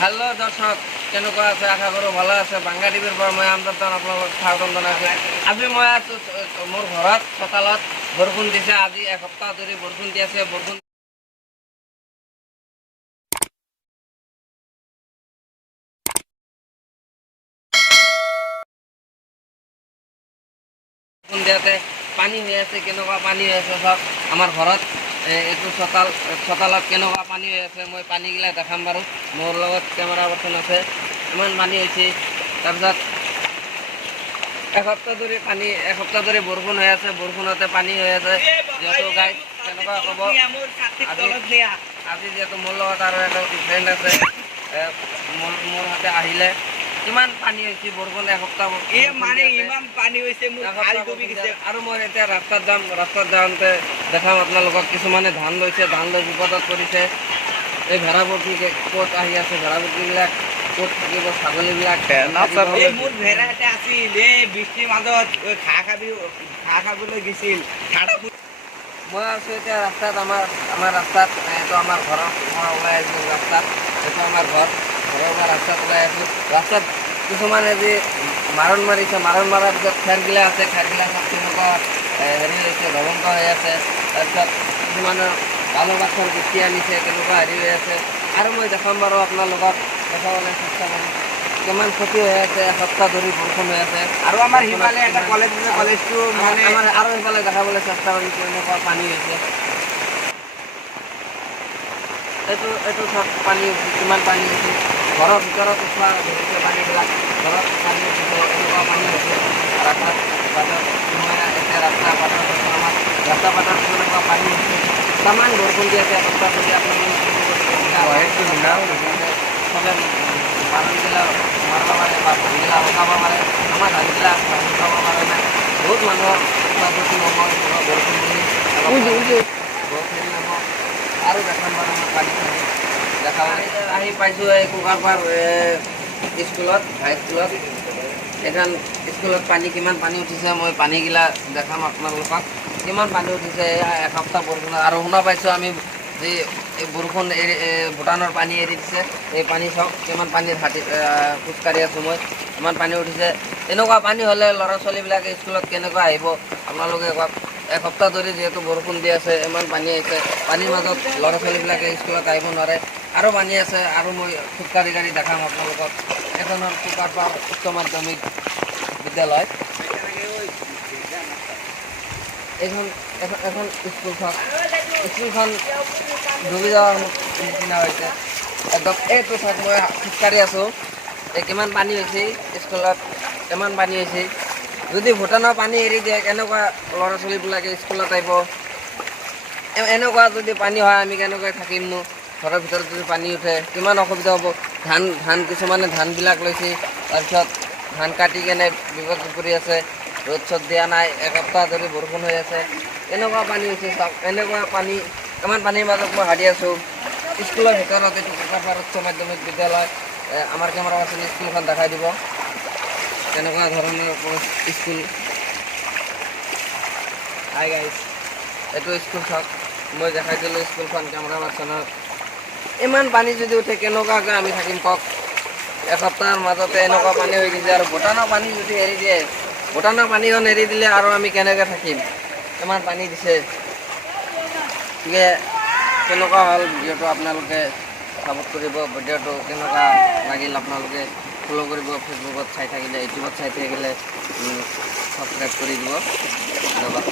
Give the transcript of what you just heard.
Hello দৰ্শক, কেনেকুৱা আছে? আশা কৰোঁ ভালে আছে। বাংলা টিভিৰ পৰা মই আমদান আপোনালোকক স্বাগতম জনাইছোঁ। আজি মই আছোঁ মোৰ ঘৰত চোতালত। বৰষুণ দিছে, আজি এসপ্তাহ ধৰি বৰষুণ দি আছে। বৰষুণ দিয়াতে পানী হৈ আছে। কেনেকুৱা পানী হৈ আছে চাওক আমাৰ ঘৰত। এইটো চোতালত কেনেকুৱা পানী হৈ আছে মই পানীগিলা দেখাম বাৰু। মোৰ লগত কেমেৰা পাৰ্চন আছে। ইমান পানী হৈছে। তাৰপিছত এসপ্তাহ ধৰি বৰষুণ হৈ আছে। বৰষুণতে পানী হৈ আছে। যিহেতু গাই কেনেকুৱা ক'ব, আজি যিহেতু মোৰ লগত আৰু এটা ফ্ৰেণ্ড আছে, মোৰ হাতে আহিলে। কিমান পানী হৈছে বৰষুণ এসপ্তাহ আৰু মই এতিয়া ৰাস্তাত যাওঁতে দেখাম আপোনালোকক। কিছুমানে ধান লৈছে, ধান লৈ বিপদত পৰিছে। এই ভেড়াপক্ষী ক'ত আহি আছে, ভেড়াপক্ষীবিলাক ক'ত থাকিব, ছাগলীবিলাক মোৰ ভেড়া এটা আছিল, এই বৃষ্টিৰ মাজত ঘাঁহ খাবলৈ গৈছিল। মই আছোঁ এতিয়া ৰাস্তাত, আমাৰ ৰাস্তাত। এইটো আমাৰ ঘৰৰ পৰা ওলাই আহিছোঁ ৰাস্তাত। এইটো আমাৰ ঘৰৰ পৰা ৰাস্তাত ওলাই আছোঁ। ৰাস্তাত কিছুমানে যি মাৰণ মাৰিছে, মাৰণ মৰাৰ পিছত খেৰগিলা আছে, খেৰগিলা চব কেনেকুৱা হেৰি হৈছে, ধ্বংস হৈ আছে। তাৰপিছত কিছুমানে বালু পাথৰ গুটি আনিছে, কেনেকুৱা হেৰি হৈ আছে। আৰু মই দেখাম বাৰু আপোনালোকক, দেখাবলৈ চেষ্টা কৰিম কিমান ক্ষতি হৈ আছে। এসপ্তাহ ধৰি বৰষুণ হৈ আছে। আৰু আমাৰ সিফালে এটা কলেজ আছে, কলেজটো মানে আৰু সেইফালে দেখাবলৈ চেষ্টা কৰিম কেনেকুৱা পানী হৈছে। এইটো চব পানী হৈছে, কিমান পানী হৈছে। ঘৰৰ ভিতৰত উঠোৱা ধৰিছে পানীবিলাক, ঘৰত পানী উঠিছে, এনেকুৱা পানী হৈছে। ৰাস্তাত মই এতিয়া ৰাস্তা পাতৰ কেনেকুৱা পানী হৈছে। তামান বৰষুণ দি আছে এসপ্তাহ ধৰি। চবে মানুহগিলা মাৰিব পাৰে বা ধানগিলা শুকাব পাৰে। আমাৰ ধানগিলা শুকাব পাৰে নাই। বহুত মানুহৰ ক্ষতি হ'ব বৰষুণ দিলে। বহুত হেৰি হ'ব। আৰু দেখাম বাৰু মই পানী আহি পাইছোঁ এই কুকাৰপাৰ স্কুলত, হাইস্কুলত। এইখন স্কুলত পানী কিমান পানী উঠিছে মই পানীগিলা দেখাম আপোনালোকক। কিমান পানী উঠিছে এসপ্তাহ বৰষুণত। আৰু শুনা পাইছোঁ আমি যি এই বৰষুণ ভূটানৰ পানী এৰি দিছে। এই পানী চাওক কিমান পানীৰ খোজকাঢ়ি আছোঁ মই, ইমান পানী উঠিছে। এনেকুৱা পানী হ'লে ল'ৰা ছোৱালীবিলাকে স্কুলত কেনেকুৱা আহিব আপোনালোকে কওক। এসপ্তাহ ধৰি যিহেতু বৰষুণ দি আছে, ইমান পানী আহিছে। পানীৰ মাজত ল'ৰা ছোৱালীবিলাকে স্কুলত আহিব নোৱাৰে। আৰু পানী আছে, আৰু মই খোজকাঢ়ি দেখাম আপোনালোকক। এখনৰ কুকাৰপাৰ উচ্চ মাধ্যমিক বিদ্যালয়। এখন স্কুল চাওক, স্কুলখন ডুবি যোৱাৰ নিচিনা হৈছে একদম। এইটো চাওক মই খোজকাঢ়ি আছোঁ, কিমান পানী হৈছে স্কুলত, কিমান পানী হৈছে। যদি ভূটানৰ পানী এৰি দিয়ে কেনেকুৱা ল'ৰা ছোৱালীবিলাকে স্কুলত আহিব। এনেকুৱা যদি পানী হয় আমি কেনেকৈ থাকিমনো। ঘৰৰ ভিতৰত যদি পানী উঠে কিমান অসুবিধা হ'ব। ধান কিছুমানে ধানবিলাক লৈছে, তাৰপিছত ধান কাটি কেনে বিপদত পৰি আছে। ৰ'দ চ'দ দিয়া নাই, এসপ্তাহ ধৰি বৰষুণ হৈ আছে। এনেকুৱা পানী হৈছে চাওক, এনেকুৱা পানী, ইমান পানীৰ মাজত মই হাৰি আছোঁ। স্কুলৰ ভিতৰত এইটো কুকাৰপাৰ উচ্চ মাধ্যমিক বিদ্যালয়। আমাৰ কেমেৰা পাৰ্চনে স্কুলখন দেখাই দিব কেনেকুৱা ধৰণৰ স্কুল। হাই গাইজ, এইটো স্কুল চাওক, মই দেখাই দিলোঁ স্কুলখন কেমেৰা পাৰ্চনত। ইমান পানী যদি উঠে কেনেকুৱাকৈ আমি থাকিম কওক। এসপ্তাহৰ মাজতে এনেকুৱা পানী হৈ গৈছে। আৰু ভূটানৰ পানী যদি এৰি দিয়ে, ভূটানৰ পানীখন এৰি দিলে আৰু আমি কেনেকৈ থাকিম। ইমান পানী দিছে। গতিকে কেনেকুৱা হ'ল ভিডিঅ'টো আপোনালোকে ছাপোৰ্ট কৰিব। ভিডিঅ'টো কেনেকুৱা লাগিল আপোনালোকে ফ'ল' কৰিব। ফেচবুকত চাই থাকিলে, ইউটিউবত চাই থাকিলে ছাবস্ক্ৰাইব কৰি দিব। ধন্যবাদ।